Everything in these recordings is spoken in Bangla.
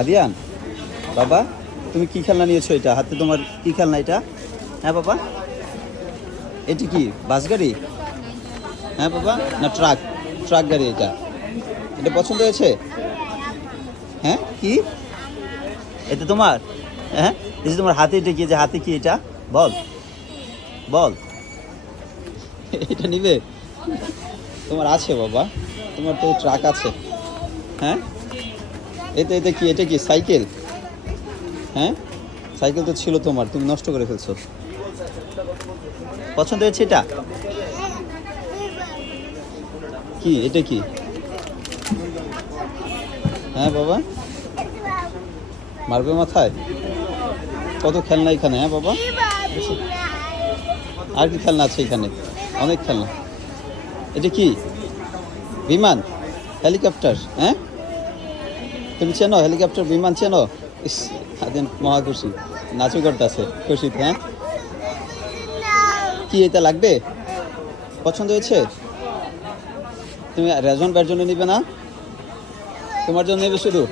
আদিয়ান, বাবা, তুমি কি খেলনা নিয়েছো এটা? হাতে তোমার কি খেলনা এটা? হ্যাঁ বাবা। এটি কি, বাস গাড়ি? হ্যাঁ বাবা। না, ট্রাক ট্রাক গাড়ি এটা। এটা পছন্দ হয়েছে? হ্যাঁ কি? এটা তোমার? হ্যাঁ এই যে তোমার হাতে এটা কি যে হাতে কি এটা? বল। বল। এটা নিবে? তোমার আছে, বাবা। তোমার তো ট্রাক আছে। হ্যাঁ? এতে এতে কি, এটা কি সাইকেল? হ্যাঁ? সাইকেল তো ছিল তোমার, তুমি নষ্ট করে ফেলছো। পছন্দ হয়েছে এটা? কি এটা কি? হ্যাঁ বাবা? মারবে মাথায়? কত খেলনা এখানে হ্যাঁ বাবা? আর কি খেলনা আছে এখানে? অনেক খেলনা। এটা কি? বিমান? হেলিকপ্টার হ্যাঁ? তুমি চেনো, হেলিকপ্টার, বিমান চেনো? ইস আদিন মহা খুশি। নাচু করতেছে খুশিতে হ্যাঁ? কি এটা লাগবে? পছন্দ হয়েছে? তুমি রেজন বের জন্য নিবে না? তোমার জন্য নেবে শুধু?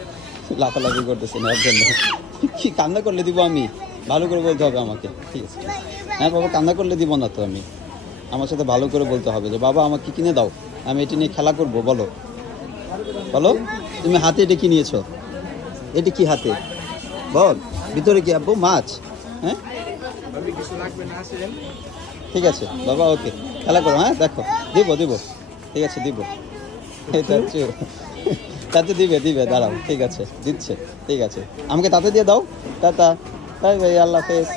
লাফালাফি করতেছে, নেওয়ার জন্য। কি কান্না করলে দিব আমি? ভালো করে বলতে হবে আমাকে। ঠিক আছে। হ্যাঁ বাবা, কান্না করলে দিব না তো আমি। আমার সাথে ভালো করে বলতে হবে যে, বাবা, আমাকে কিনে দাও। আমি এটি নিয়ে খেলা করব, বলো। বলো, তুমি হাতে এটা কি নিয়েছো? এটা কি হাতে? বল, ভিতরে কি আব্বু, মাছ? হ্যাঁ? ঠিক আছে, বাবা, ওকে। খেলা করো হ্যাঁ? দেখো, দিব দিব। ঠিক আছে, দিব। তাতে দিবে দিবে, দাঁড়াও, ঠিক আছে, দিচ্ছে, ঠিক আছে। আমাকে তাতে দিয়ে দাও। টাটা। বাই বাই, আল্লাহ হাফেজ।